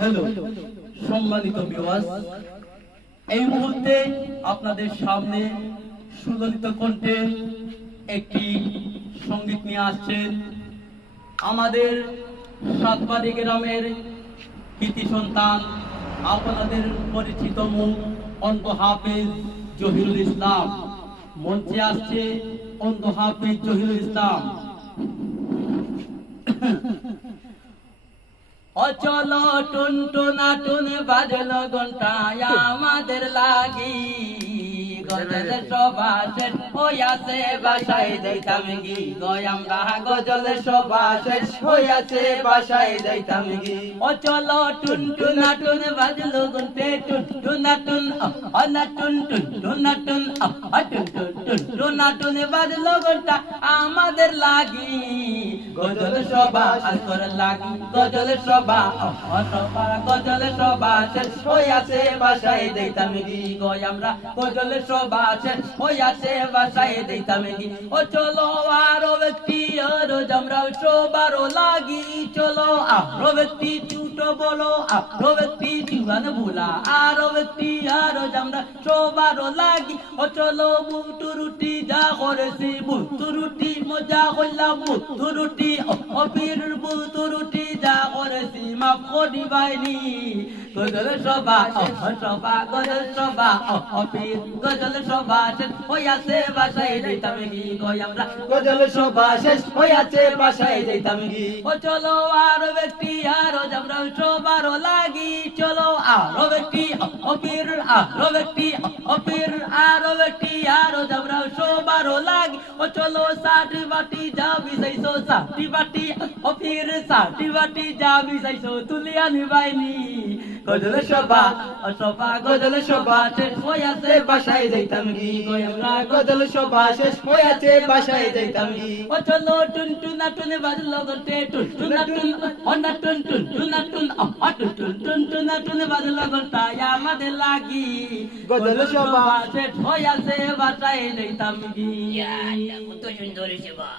Hello সম্মানিত viewers, এই মুহূর্তে আপনাদের সামনে সুললিত কণ্ঠে একটি সঙ্গীত নিয়ে আসছেন আমাদের সাতবাড়ি গ্রামের কৃতি সন্তান, আপনাদের পরিচিত মুখ অন্ধ হাফেজ জহিরুল ইসলাম। মঞ্চে আসছে অন্ধ হাফেজ জহিরুল ইসলাম। অচলো টুন টুনা টুন বাজলো ঘন্টায় আমাদের লাগি, গজল সভা শেষ হইয়াছে বাসায় যাইতাম গি, আমরা গজল সভা শেষ হইয়াছে বাসায় যাইতাম গি। অচলো টুন টুনা টুন বাজলো ঘন্টে টুন টুনা টুন অনা টুন টুন টুনা টুন টুন টুন টুন টুনা টুন বাজলো ঘন্টা আমাদের লাগি, গজল সভা আসর লাগি, গজল সভা গজল সভা শেষ হইয়াছে বাসায় যাইতাম গি, আমরা গজল সভা শেষ হইয়াছে বাসায় যাইতাম গি। ও চলো আরো ব্যক্তি আরো আমরা সবারও লাগি, চলো আরো ব্যক্তি ছুটো বলো আরো ব্যক্তি জীবন ভোলা, আরো ব্যক্তি আরো আমরা সবারও লাগি। ও চলো বুটু রুটি যা করেছি বুটু রুটি মজা করলাম, বুটু রুটি অপির বুটু রুটি যা করেছি মাফ করি বাইনি, গজল সভা সভা গজল সভা অপির গজল সভা শেষ হইয়াছে বাসায় যাইতাম গি, আমরা গজল সভা শেষ হইয়াছে বাসায় যাইতাম গি। ও চলো আরো ব্যক্তি আরো আমরা সবারও লাগি, চলো আরো ব্যক্তি অপির আরো ব্যক্তি অপির আরো ব্যক্তি আরো আমরা সবারও লাগি। ও চলো সাটি বাটি যা বিছাইছো সাটি বাটি অপির সাটি বাটি যা বিছাইছো তুলিয়া নিবাইনি, গজল সভা সভা গজল সভা শেষ হইয়াছে বাসায় যাইতাম গি, আমরা গজল সভা শেষ হইয়াছে বাসায় যাইতাম গি। ও চলো টুন টুনা টুন বাজলো ঘন্টে টুন টুনা টুন অনা টুন টুন টুনা টুন টুন টুন টুন টুনা টুন বাজলো ঘন্টা আমাদের লাগি, গজল সভা শেষ হইয়াছে বাসায় যাইতাম গি। কত সুন্দর হয়েছে বা।